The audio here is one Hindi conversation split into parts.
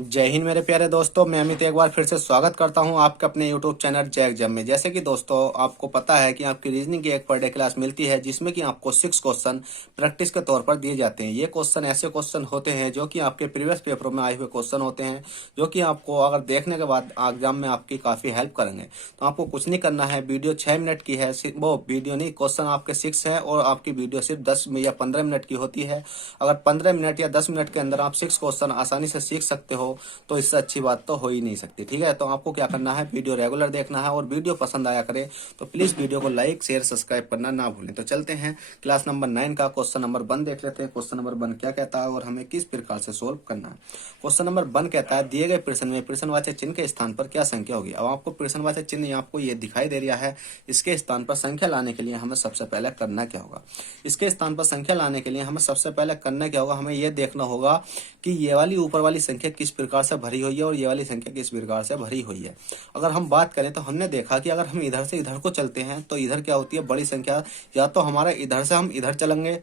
जय हिंद मेरे प्यारे दोस्तों। मैं अमित एक बार फिर से स्वागत करता हूं आपके अपने यूट्यूब चैनल जय एग्जाम में। जैसे कि दोस्तों आपको पता है कि आपकी रीजनिंग की एक पर डे क्लास मिलती है जिसमें कि आपको 6 क्वेश्चन प्रैक्टिस के तौर पर दिए जाते हैं। ये क्वेश्चन ऐसे क्वेश्चन होते हैं जो कि आपके प्रीवियस पेपरों में आए हुए क्वेश्चन होते हैं, जो कि आपको अगर देखने के बाद एग्जाम में आपकी काफ़ी हेल्प करेंगे। तो आपको कुछ नहीं करना है, वीडियो 6 मिनट की है, वो वीडियो नहीं, क्वेश्चन आपके 6 है और आपकी वीडियो सिर्फ 10 या 15 मिनट की होती है। अगर 15 मिनट या 10 मिनट के अंदर आप 6 क्वेश्चन आसानी से सीख सकते हो तो इससे अच्छी बात तो हो ही नहीं सकती। ठीक है, तो आपको क्या करना है, वीडियो रेगुलर देखना है और वीडियो पसंद आया करे तो प्लीज वीडियो को लाइक शेयर सब्सक्राइब करना ना भूलें। तो चलते हैं क्लास नंबर 9 का क्वेश्चन नंबर 1 देख लेते हैं। क्वेश्चन नंबर 1 क्या कहता है और हमें किस प्रकार से सोल्व करना है। क्वेश्चन नंबर 1 कहता है दिए गए प्रश्न में प्रश्नवाचक चिन्ह के स्थान पर क्या संख्या होगी। अब आपको प्रश्नवाचक चिन्ह आपको ये दिखाई दे रहा है, इसके स्थान पर संख्या लाने के लिए हमें सबसे पहले करना क्या होगा। इसके स्थान पर संख्या लाने के लिए हमें सबसे पहले करना क्या होगा, हमें यह देखना होगा कि ये वाली ऊपर वाली संख्या किस प्रकार से भरी हुई है और ये वाली संख्या किस प्रकार से भरी हुई है। अगर हम बात करें तो हमने देखा कि अगर हम इधर से इधर को चलते हैं तो इधर क्या होती है, बड़ी संख्या। या तो हमारा इधर से हम इधर चलेंगे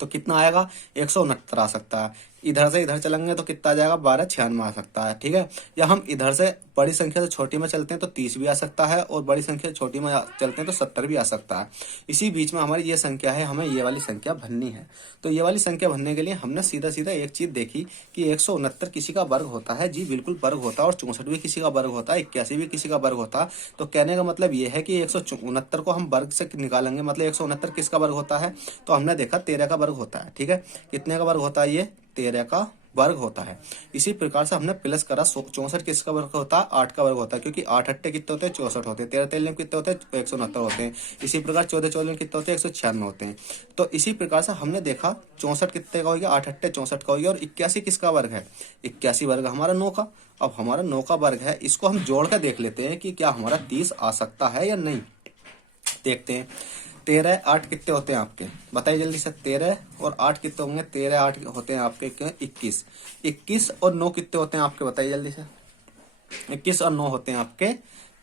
तो कितना आएगा, 169 आ सकता है। इधर से इधर चलेंगे तो कितना आ जाएगा, 1296 आ सकता है। ठीक है, या हम इधर से बड़ी संख्या से छोटी में चलते हैं तो 30 भी आ सकता है और बड़ी संख्या से छोटी में चलते हैं तो 70 भी आ सकता है। इसी बीच में हमारी ये संख्या है, हमें ये वाली संख्या भरनी है। तो ये वाली संख्या भरने के लिए हमने सीधा सीधा एक चीज देखी कि 169 किसी का वर्ग होता है, जी बिल्कुल वर्ग होता है, और 64 भी किसी का वर्ग होता है, 81 भी किसी का वर्ग होता है। तो कहने का मतलब ये है कि 169 को हम वर्ग से निकालेंगे, मतलब 169 किसका वर्ग होता है, तो हमने देखा 13 का वर्ग होता है। ठीक है, कितने का वर्ग होता है, ये 13 का वर्ग होता है। इसी प्रकार से हमने प्लस करा, 64 किसका वर्ग होता है, 8 का वर्ग होता है, क्योंकि 8 अट्टे कितने होते हैं, 64 होते हैं। 13 तेरह कितने होते हैं, 169 होते हैं। इसी प्रकार 14 14 कितने होते हैं, 196 होते हैं। तो इसी प्रकार से हमने देखा 64 कितने का हो गया, 8 अट्टे 64 का हो गया। और 81 किसका वर्ग है, 81 वर्ग हमारा 9 का। अब हमारा 9 का वर्ग है, इसको हम जोड़ कर देख लेते हैं कि क्या हमारा 30 आ सकता है या नहीं। देखते हैं, 13 8 कितने होते हैं आपके, बताइए जल्दी से। 13 और 8 कितने होंगे, 13 8 होते हैं आपके 21। 21 और 9 कितने होते हैं आपके, बताइए जल्दी से। 21 और 9 होते हैं आपके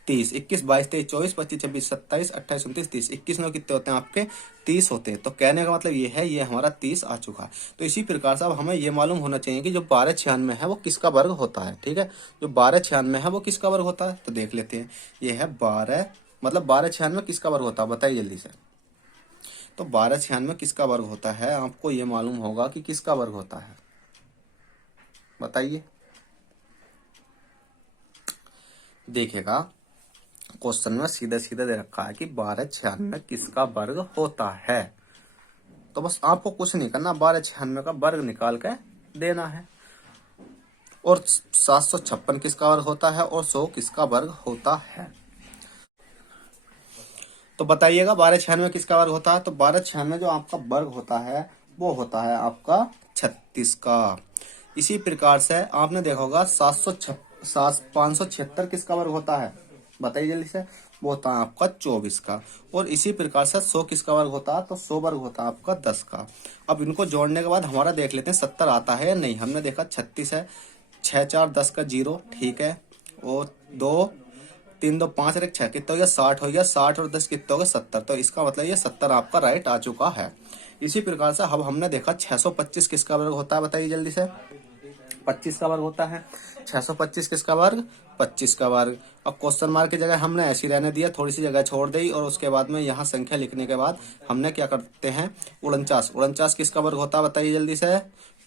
30। 21 22 23 24 25 26 27 28 29 30। 21 9 कितने होते हैं आपके, 30 होते हैं। तो कहने का मतलब ये है, ये हमारा 30 आ चुका है। तो इसी प्रकार से अब हमें ये मालूम होना चाहिए कि जो 1296 है वो किसका वर्ग होता है। ठीक है, जो 1296 है वो किसका वर्ग होता है, तो देख लेते हैं। ये है 12, मतलब 1296 किसका वर्ग होता है, बताइए जल्दी से। तो 1296 किसका वर्ग होता है, आपको ये मालूम होगा कि किसका वर्ग होता है, बताइए। देखिएगा, क्वेश्चन में सीधे सीधे दे रखा है कि 1296 किसका वर्ग होता है। तो बस आपको कुछ नहीं करना, 1296 का वर्ग निकाल के देना है। और 756 किसका वर्ग होता है और 100 किसका वर्ग होता है। तो बताइएगा 1296 किसका वर्ग होता है। तो 1296 जो आपका वर्ग होता है वो होता है आपका 36 का। इसी प्रकार से आपने देखा होगा 576 किसका वर्ग होता है, बताइए जल्दी से। वो होता है आपका 24 का। और इसी प्रकार से 100 किसका वर्ग होता है, तो 100 वर्ग होता है आपका 10 का। अब इनको जोड़ने के बाद हमारा देख लेते हैं 70 आता है या नहीं। हमने देखा 36 है, 6 4 10 का 0, ठीक है। और 2 3 2 5 और 1 6 कितना हो गया, 60 हो गया। 60 और 10 कितना हो गया, 70। तो इसका मतलब ये 70 आपका राइट आ चुका है। इसी प्रकार से अब हमने देखा 625 किसका वर्ग होता है, बताइए जल्दी से। 25 का वर्ग होता है। 625 किसका वर्ग, 25 का वर्ग। अब क्वेश्चन मार्क की जगह हमने ऐसी रहने दिया, थोड़ी सी जगह छोड़ दी और उसके बाद में यहाँ संख्या लिखने के बाद हमने क्या करते हैं, 49। 49 किसका वर्ग होता है, बताइए जल्दी से।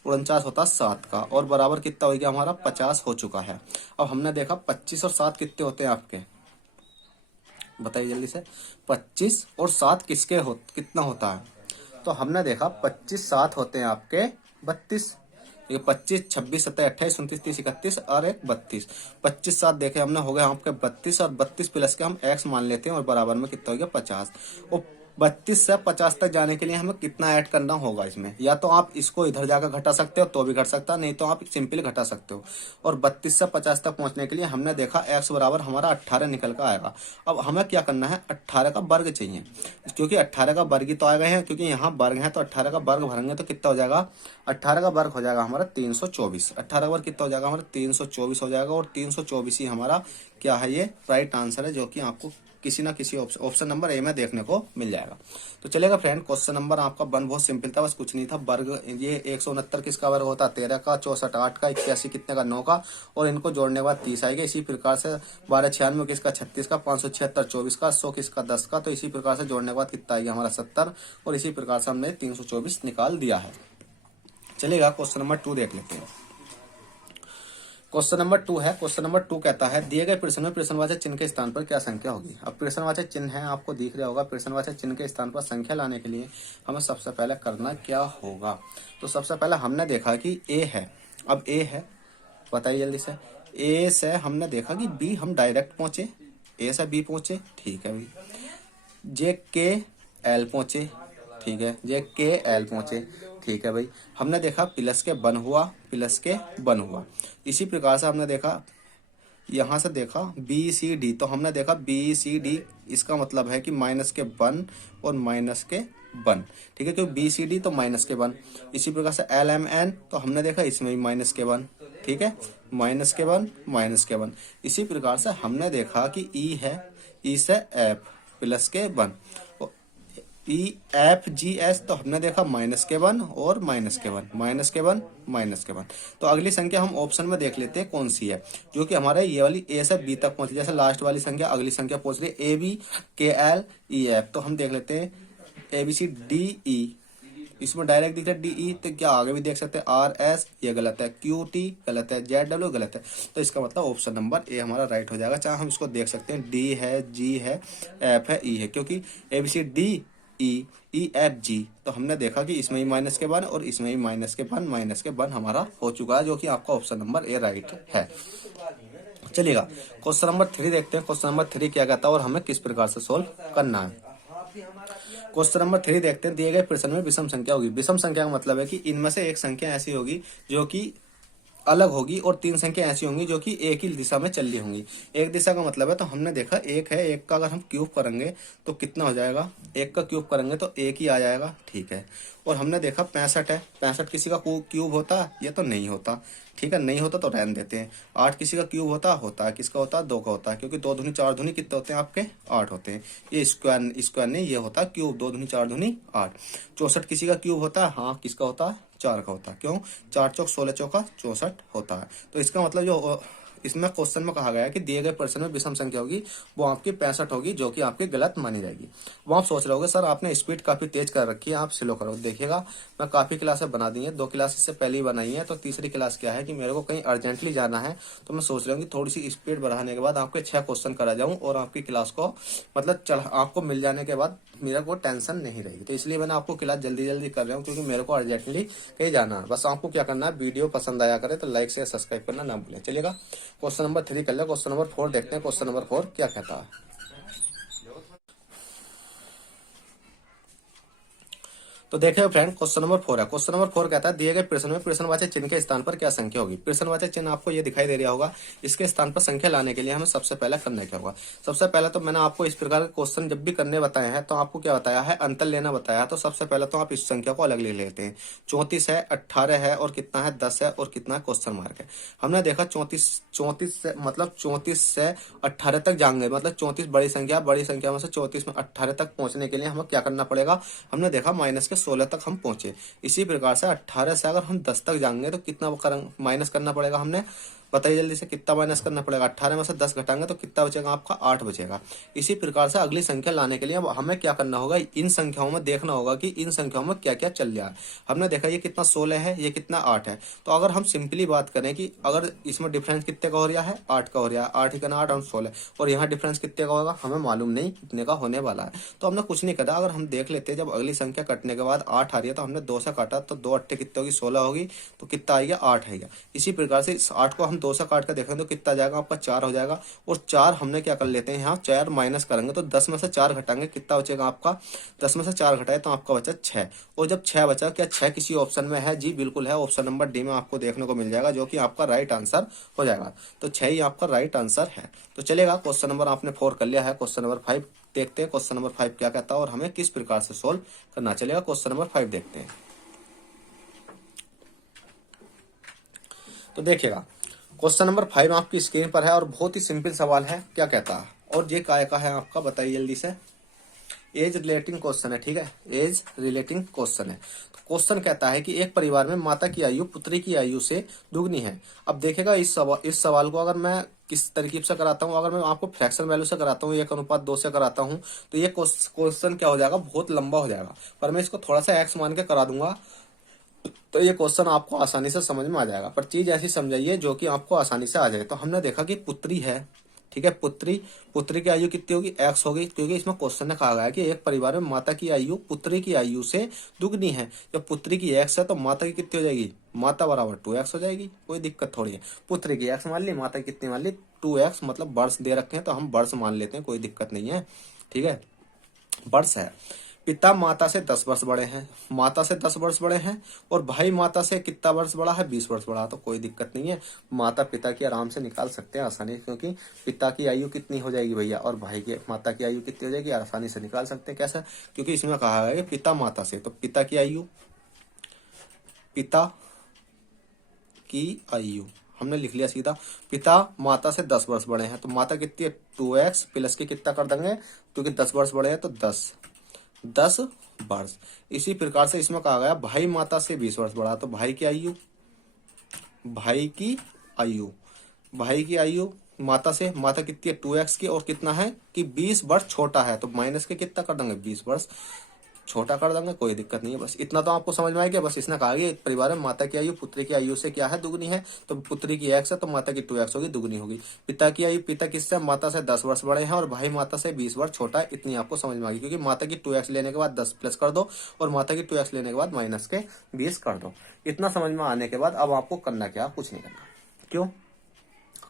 49 होता है 7 का। और बराबर कितना हो गया हमारा, 50 हो चुका है। अब हमने देखा 25 और 7 कितने होते हैं आपके, बताइए जल्दी से। 25 और 7 कितना होता है। तो हमने देखा 25 7 होते हैं आपके 32। ये 25 26 27 28 29 30 31 और एक 32। 25 7 देखे हमने, हो गए आपके 32 और 32 प्लस के हम x मान लेते हैं और बराबर में कितना हो गया 50। और 32 से 50 तक जाने के लिए हमें कितना ऐड करना होगा इसमें, या तो आप इसको इधर जाकर घटा सकते हो तो भी घट सकता है, नहीं तो आप सिंपल घटा सकते हो। और 32 से 50 तक पहुंचने के लिए हमने देखा x बराबर हमारा 18 निकल कर आएगा। अब हमें क्या करना है, 18 का वर्ग चाहिए, क्योंकि 18 का वर्ग ही तो आ गए हैं, क्योंकि यहाँ वर्ग है तो 18 का वर्ग भरेंगे तो कितना हो जाएगा, 18 का वर्ग हो जाएगा हमारा 324। 18 का वर्ग कितना हो जाएगा हमारा 324 हो जाएगा। और 324 ही हमारा क्या है, ये राइट आंसर है, जो कि आपको किसी ना किसी ऑप्शन नंबर ए में देखने को मिल जाएगा। तो चलेगा फ्रेंड, क्वेश्चन नंबर आपका 1 बहुत सिंपल था, बस कुछ नहीं था। वर्ग, ये 169 किसका वर्ग होता है? 13 का, 64 8 का, 81 कितने का? 9 का, और इनको जोड़ने के बाद 30 आएगा। इसी प्रकार से 12 96 किसका? 36 का, 576 24 का, 100 किसका? 10 का। तो इसी प्रकार से जोड़ने के बाद कितना आएगा हमारा? 70, और इसी प्रकार से हमने 324 निकाल दिया है। चलेगा, क्वेश्चन नंबर 2 देख लेते हैं। क्वेश्चन नंबर 2 है। क्वेश्चन नंबर 2 कहता है दिए गए प्रश्न में प्रश्नवाचक चिन्ह के स्थान पर क्या संख्या होगी? अब प्रश्नवाचक चिन्ह है, आपको दिख रहा होगा। प्रश्नवाचक चिन्ह के स्थान पर संख्या लाने के लिए हमें सबसे पहले करना क्या होगा? तो सबसे पहले हमने देखा कि ए है। अब ए है, बताइए जल्दी से। ए से हमने देखा कि बी, हम डायरेक्ट पहुंचे, ए से बी पहुंचे, ठीक है भाई। जे के एल पहुंचे, ठीक है। जे के एल पहुंचे, ठीक है भाई। हमने देखा प्लस के बन हुआ, प्लस के बन हुआ। इसी प्रकार से हमने देखा, यहां से देखा बी सी डी, तो हमने देखा बी सी डी, इसका मतलब है कि माइनस के बन और माइनस के बन, ठीक है, क्योंकि बी सी डी तो माइनस के बन। इसी प्रकार से एल एम एन, तो हमने देखा इसमें भी माइनस के बन, ठीक है, माइनस के बन, माइनस के बन। इसी प्रकार से हमने देखा कि ई है, ई से एफ, प्लस के बन। ई एफ जी एस, तो हमने देखा माइनस के वन और माइनस के वन, माइनस के वन, माइनस के वन। तो अगली संख्या हम ऑप्शन में देख लेते हैं कौन सी है, जो कि हमारे ये वाली ए से बी तक पहुंची। जैसे लास्ट वाली संख्या, अगली संख्या पहुंच रही है ए बी के एल ई एफ, तो हम देख लेते हैं ए बी सी डी ई। इसमें डायरेक्ट दिख रहा है डी ई, तो क्या आगे भी देख सकते हैं आर एस, ये गलत है, क्यू टी गलत है, जेड डब्ल्यू गलत है। तो इसका मतलब ऑप्शन नंबर ए हमारा राइट हो जाएगा। चाहे हम इसको देख सकते हैं डी है, जी है, एफ है, ई है, क्योंकि A B C D E, E F G, तो हमने देखा कि इसमें ही माइनस के वन और इसमें ही माइनस के वन, माइनस के वन हमारा हो चुका है, जो कि आपका ऑप्शन नंबर ए राइट है। चलिएगा, क्वेश्चन नंबर 3 देखते हैं। क्वेश्चन नंबर 3 क्या कहता है और हमें किस प्रकार से सोल्व करना है। क्वेश्चन नंबर 3 देखते हैं। दिए गए प्रश्न में विषम संख्या होगी। विषम संख्या का मतलब है कि इनमें से एक संख्या ऐसी होगी जो कि अलग होगी, और 3 संख्या ऐसी होंगी जो कि एक ही दिशा में चल रही होंगी। एक दिशा का मतलब है, तो हमने देखा एक है, एक का अगर हम क्यूब करेंगे तो कितना हो जाएगा? एक का क्यूब करेंगे तो एक ही आ जाएगा, ठीक है। और हमने देखा 65 है, 65 किसी का क्यूब होता है? ये तो नहीं होता, ठीक है, नहीं होता तो रहने देते हैं। 8 किसी का क्यूब होता है? किसका होता है? 2 का होता है, क्योंकि 2 दूनी 4 दूनी कितने होते हैं आपके? 8 होते हैं। ये स्क्वायर नहीं, ये होता है क्यूब, 2 दूनी 4 दूनी 8। 64 किसी का क्यूब होता है? हाँ, किसका होता है? 4 का होता है। क्यों? 4 चौक 16 चौका 64 होता है। तो इसका मतलब जो इसमें क्वेश्चन में कहा गया है कि दिए गए प्रश्न में विषम संख्या होगी, वो आपकी 65 होगी, जो कि आपकी गलत मानी जाएगी। वो आप सोच रहे होगे सर आपने स्पीड काफी तेज कर रखी है, आप स्लो करो। देखिएगा, मैं काफी क्लासें बना दी है, 2 क्लास इससे पहले ही बनाई है, तो तीसरी क्लास क्या है कि मेरे को कहीं अर्जेंटली जाना है, तो मैं सोच रहा हूँ कि थोड़ी सी स्पीड बढ़ाने के बाद आपके 6 क्वेश्चन करा जाऊँ, और आपकी क्लास को मतलब आपको मिल जाने के बाद मेरे को टेंशन नहीं रहेगी। तो इसलिए मैंने आपको क्लास जल्दी जल्दी कर रहा हूँ, क्योंकि मेरे को अर्जेंटली कहीं जाना है। बस आपको क्या करना है, वीडियो पसंद आया करे तो लाइक शेयर सब्सक्राइब करना ना भूलें। चलिएगा, क्वेश्चन नंबर 3 कर ले। क्वेश्चन नंबर 4 देखते हैं। क्वेश्चन नंबर 4 क्या कहता है। तो देखिए फ्रेंड, क्वेश्चन नंबर 4 है। क्वेश्चन नंबर 4 कहता है दिए गए प्रश्न में प्रश्नवाचक चिन्ह के स्थान पर क्या संख्या होगी। प्रश्नवाचक चिन्ह आपको ये दिखाई दे रहा होगा, इसके स्थान पर संख्या लाने के लिए हमें सबसे पहले करना क्या होगा। सबसे पहले तो मैंने आपको इस प्रकार के क्वेश्चन जब भी करने बताए हैं, तो आपको क्या बताया है, अंतर लेना बताया। तो सबसे पहले तो आप इस संख्या को अलग ले लेते हैं। 34 है, 18 है, और कितना है? 10 है, और कितना क्वेश्चन मार्क है। हमने देखा 34 से मतलब 34 से 18 तक जाएंगे, मतलब 34 बड़ी संख्या, बड़ी संख्या में से 34 में 18 तक पहुंचने के लिए हमें क्या करना पड़ेगा। हमने देखा माइनस के 16 तक हम पहुंचे। इसी प्रकार से 18 से अगर हम 10 तक जाएंगे तो कितना माइनस करना पड़ेगा हमने, बताइए जल्दी से, कितना माइनस करना पड़ेगा। 18 में से 10 घटाएंगे तो कितना बचेगा आपका? 8 बचेगा। इसी प्रकार से अगली संख्या लाने के लिए हमें क्या करना होगा, इन संख्याओं में देखना होगा कि इन संख्याओं में क्या क्या चल रहा है। हमने देखा ये कितना 16 है, ये कितना 8 है। तो अगर हम सिंपली बात करें कि अगर इसमें डिफरेंस कितने का हो रहा है, 8 का हो रहा है, 8 का 8 और 16, और यहाँ डिफरेंस कितने का होगा हमें मालूम नहीं कितने का होने वाला है। तो हमने कुछ नहीं करा, अगर हम देख लेते हैं जब अगली संख्या कटने के बाद 8 आ रही है, तो हमने 2 से काटा, तो 2 8 कितने होगी? 16 होगी, तो कितना आएगा? 8 आएगा। इसी प्रकार से इस 8 को हम 2 से काट कर देखें तो कितना जाएगा आपका? 4 हो जाएगा। और 4 हमने क्या कर लेते हैं, यहाँ 4 माइनस करेंगे तो 10 में से 4 घटाएंगे, कितना बचेगा आपका? 10 में से 4 घटाए तो आपका बचा 6। और जब 6 बचा, क्या 6 किसी ऑप्शन में है? जी बिल्कुल है, ऑप्शन नंबर डी में आपको देखने को मिल जाएगा, जो कि आपका राइट आंसर हो जाएगा। तो 6 ही आपका राइट आंसर है। तो चलेगा, क्वेश्चन नंबर आपने 4 कर लिया है। क्वेश्चन नंबर 5 देखते हैं। क्वेश्चन नंबर 5 क्या कहता है और हमें किस प्रकार से सोल्व करना। चलेगा, क्वेश्चन नंबर 5 देखते हैं। तो देखिएगा, क्वेश्चन नंबर 5 आपकी स्क्रीन पर है और बहुत ही सिंपल सवाल है। क्या कहता है, और ये काय का है आपका, बताइए जल्दी से। एज रिलेटिंग क्वेश्चन है, ठीक है, एज रिलेटिंग क्वेश्चन है। तो क्वेश्चन कहता है कि एक परिवार में माता की आयु पुत्री की आयु से दुगनी है। अब देखेगा इस सवाल को अगर मैं किस तरकीब से कराता हूँ, अगर मैं आपको फ्रैक्शन वैल्यू से कराता हूँ, 1:2 से कराता हूँ, तो ये क्वेश्चन क्या हो जाएगा, बहुत लंबा हो जाएगा। पर मैं इसको थोड़ा सा एक्स मान के करा दूंगा तो ये क्वेश्चन आपको आसानी से समझ में आ जाएगा। पर चीज ऐसी समझाइए जो कि आपको आसानी से आ जाए। तो हमने देखा कि पुत्री है, ठीक है, पुत्री, पुत्री की आयु कितनी होगी, एक्स होगी, क्योंकि इसमें क्वेश्चन में कहा गया है कि एक परिवार में माता की आयु पुत्री की आयु से दुगनी है। जब पुत्री की एक्स है तो माता की कितनी हो जाएगी, माता बराबर 2x हो जाएगी, कोई दिक्कत थोड़ी है। पुत्री की एक्स मान ली, माता की कितनी मान ली, 2x, मतलब वर्ष दे रखे हैं तो हम वर्ष मान लेते हैं, कोई दिक्कत नहीं है, ठीक है, वर्ष है। पिता माता से 10 वर्ष बड़े हैं, माता से 10 वर्ष बड़े हैं, और भाई माता से कितना वर्ष बड़ा है, 20 वर्ष बड़ा है, तो कोई दिक्कत नहीं है, माता पिता की आराम से निकाल सकते हैं आसानी से, क्योंकि पिता की आयु कितनी हो जाएगी भैया, और भाई की माता की आयु कितनी हो जाएगी, आसानी से निकाल सकते हैं। कैसे, क्योंकि इसमें कहा है कि पिता माता से, तो पिता की आयु, पिता की आयु हमने लिख लिया सीधा, पिता माता से 10 वर्ष बड़े हैं, तो माता कितनी है, 2x प्लस के कितना कर देंगे, क्योंकि 10 वर्ष बड़े हैं तो 10 वर्ष। इसी प्रकार से इसमें कहा गया भाई माता से 20 वर्ष बड़ा, तो भाई की आयु, भाई की आयु, भाई की आयु माता से, माता कितनी है 2x की, और कितना है कि 20 वर्ष छोटा है, तो माइनस के कितना कर देंगे, 20 वर्ष छोटा कर देंगे, कोई दिक्कत नहीं है। बस इतना तो आपको समझ में आएगा। बस इसने कहा कि परिवार में माता की आयु पुत्री की आयु से क्या है, दुगनी है, तो पुत्री की x है तो माता की 2x होगी, दुगनी होगी। पिता की आयु, पिता किससे, माता से 10 वर्ष बड़े हैं, और भाई माता से 20 वर्ष छोटा है, इतनी आपको समझ में आ गई, क्योंकि माता की 2x लेने के बाद 10 प्लस कर दो, और माता की 2x लेने के बाद माइनस के 20 कर दो। इतना समझ में आने के बाद अब आपको करना क्या, कुछ नहीं करना। क्यों,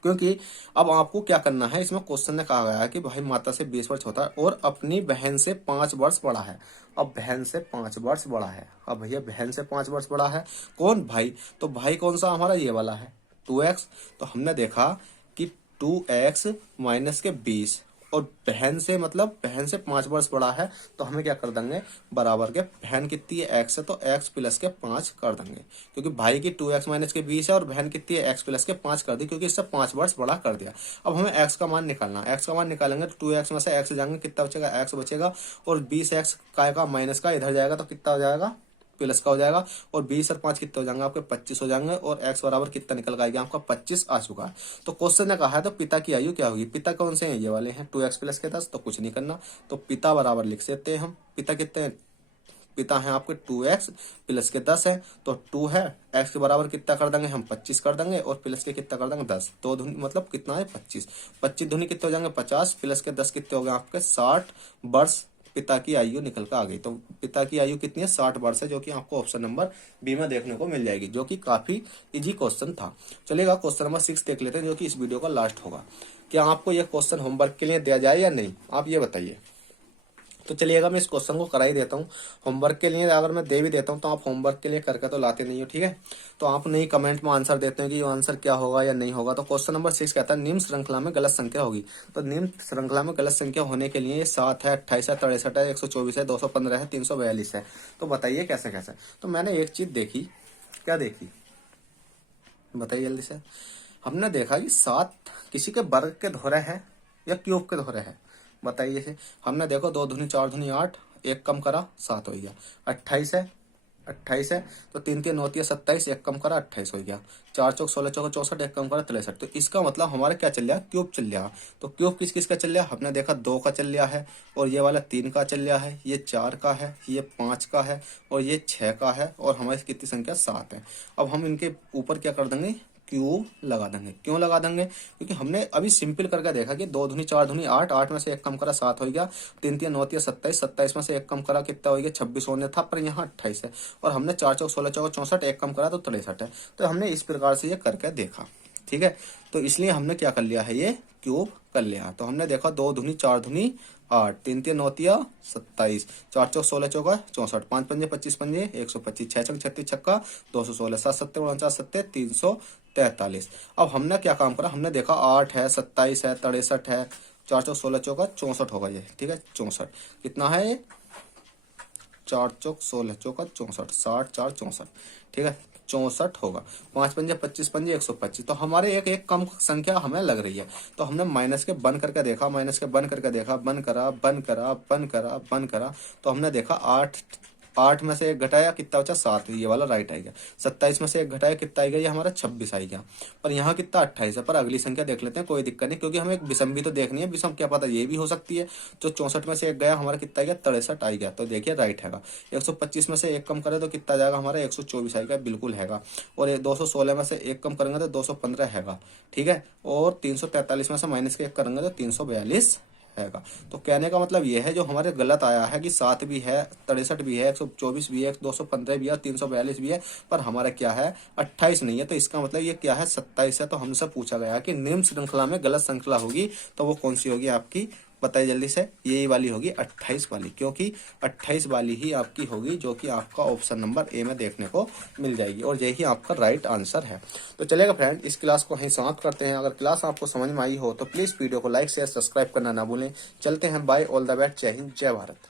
क्योंकि अब आपको क्या करना है, इसमें क्वेश्चन ने कहा गया है कि भाई माता से 20 वर्ष होता है और अपनी बहन से 5 वर्ष बड़ा है। अब बहन से 5 वर्ष बड़ा है, अब भैया बहन से 5 वर्ष बड़ा है कौन, भाई, तो भाई कौन सा हमारा, ये वाला है 2x। तो हमने देखा कि 2x माइनस के 20, और बहन से मतलब बहन से 5 वर्ष बड़ा है, तो हमें क्या कर देंगे, बराबर के, बहन कितनी है x है तो x प्लस के 5 कर देंगे, क्योंकि भाई की 2x माइनस के 20 है, और बहन कितनी है x प्लस के 5 कर दी, क्योंकि इससे 5 वर्ष बड़ा कर दिया। अब हमें x का मान निकालना, x का मान निकालेंगे तो 2x में से x जाएंगे, कितना बचेगा, x बचेगा, और 20x का माइनस का इधर जाएगा तो कितना हो जाएगा, प्लस का हो जाएगा, और 20 और 5 कितने हो जाएंगे आपके, 25 हो जाएंगे, और x बराबर कितना निकल के आएगा आपका, 25 आ चुका है। तो क्वेश्चन ने कहा है तो पिता की आयु क्या होगी, पिता कौन से हैं, ये वाले हैं 2x प्लस के 10, तो कुछ नहीं करना, तो पिता बराबर लिख सकते हैं हम, पिता कितने हैं, पिता है आपके 2x प्लस के 10 है, तो 2 है, x के बराबर कितना कर देंगे हम, 25 कर देंगे, और प्लस के कितना कर देंगे 10, तो धुनी मतलब कितना है 25, 25 धुनी कितने हो जाएंगे 50, प्लस के 10 कितने हो गए आपके 60 वर्ष पिता की आयु निकल कर आ गई। तो पिता की आयु कितनी है, 60 वर्ष है, जो कि आपको ऑप्शन नंबर बी में देखने को मिल जाएगी, जो कि काफी इजी क्वेश्चन था। चलेगा क्वेश्चन नंबर 6 देख लेते हैं, जो कि इस वीडियो का लास्ट होगा। क्या आपको यह क्वेश्चन होमवर्क के लिए दिया जाए या नहीं, आप ये बताइए। तो चलिएगा मैं इस क्वेश्चन को करा ही देता हूँ होमवर्क के लिए। अगर मैं दे भी देता हूँ तो आप होमवर्क के लिए करके तो लाते नहीं हो, ठीक है, तो आप नहीं कमेंट में आंसर देते हैं कि ये आंसर क्या होगा या नहीं होगा। तो क्वेश्चन नंबर 6 कहता है निम्न श्रृंखला में गलत संख्या होगी। तो निम्न श्रृंखला में गलत संख्या होने के लिए 7 है, 28 है, 63 है, 124 है, 215 है, 342 है। तो बताइए कैसे कैसे। तो मैंने एक चीज देखी, क्या देखी बताइए जल्दी से। हमने देखा कि 7 किसी के वर्ग के धोरे है या क्यूब के धोरे है, बताइए से। हमने देखो 2 दूनी 4 दूनी 8, एक कम करा 7 हो गया, 28 है, 28 है, तो 3 3 9 27, एक कम करा 28 हो गया, 4 चौक 16 चौक 64, एक कम करा 63। तो इसका मतलब हमारा क्या चल रहा है, क्यूब चल रहा। तो क्यूब किस किस का चल रहा है, हमने देखा 2 का चल रहा है, और ये वाला 3 का चल रहा है, ये 4 का है, ये 5 का है, और ये 6 का है, और हमारी कितनी संख्या 7 है। अब हम इनके ऊपर क्या कर देंगे, क्यूब लगा देंगे। क्यों लगा देंगे, क्योंकि हमने अभी सिंपल करके देखा कि 2 दूनी 4 दूनी 8, 8 में से एक कम करा 7 हो गया, 3 3 9 27, 27 में से एक कम करा कितना हो गया 26 होने था, पर यहाँ 28 है, और हमने 4 चौक 16 चौक 64, एक कम करा तो 63 है। तो हमने इस प्रकार से ये करके देखा, ठीक है। तो इसलिए हमने क्या कर लिया है, ये क्यूब कर लिया। तो हमने देखा 2 दूनी 4 दूनी 8, 3 3 9 27, 4 चौक 16 चौका 64, 5 पंजे 25 पंजे 125, 6 चौक 36 छक्का 216, 7 सत्ते 49 सत्ते 343। अब हमने क्या काम करा, हमने देखा 8 है, 27 है, 63 है, 4 चौक 16 चौका 64 होगा ये, ठीक है 64 कितना है ये, 4 चौक 16 चौका 64, 60 4 64, ठीक है 64 होगा। 5 पंजे 25 पंजे 125। तो हमारे एक एक कम संख्या हमें लग रही है, तो हमने माइनस के बन करके देखा, माइनस के बन करके देखा, बन करा बन करा बन करा बन करा, तो हमने देखा 8 में से एक घटाया, कितना बचा 7, ये वाला राइट आएगा। 27 में से एक घटाया, कितना आएगा, ये हमारा 26 आएगा। पर यहाँ कितना 28 है। पर अगली संख्या देख लेते हैं, कोई दिक्कत नहीं, क्योंकि हमें एक विषम भी तो देखनी है। विषम क्या पता ये भी हो सकती है। तो 64 में से एक गया, हमारा कितना आएगा 63 आएगा। तो देखिए राइट हैगा। 125 में से एक कम करे तो कितना जाएगा हमारा 124 आएगा, बिल्कुल हैगा। और 216 में से एक कम करेंगे तो 215 हैगा, ठीक है। और 343 में से माइनस के एक करेंगे तो 342 हैगा। तो कहने का मतलब ये है, जो हमारे गलत आया है कि 7 भी है, 63 भी है, 124 भी है, 215 भी है, 342 भी है, पर हमारा क्या है 28 नहीं है। तो इसका मतलब ये क्या है 27 है। तो हमसे पूछा गया कि निम्न श्रृंखला में गलत श्रृंखला होगी, तो वो कौन सी होगी आपकी, बताइए जल्दी से। यही वाली होगी 28 वाली, क्योंकि 28 वाली ही आपकी होगी, जो कि आपका ऑप्शन नंबर ए में देखने को मिल जाएगी, और यही आपका राइट आंसर है। तो चलेगा फ्रेंड, इस क्लास को यहीं समाप्त करते हैं। अगर क्लास आपको समझ में आई हो तो प्लीज वीडियो को लाइक शेयर सब्सक्राइब करना ना भूलें। चलते हैं, बाय, ऑल द बेस्ट, जय हिंद, जय भारत।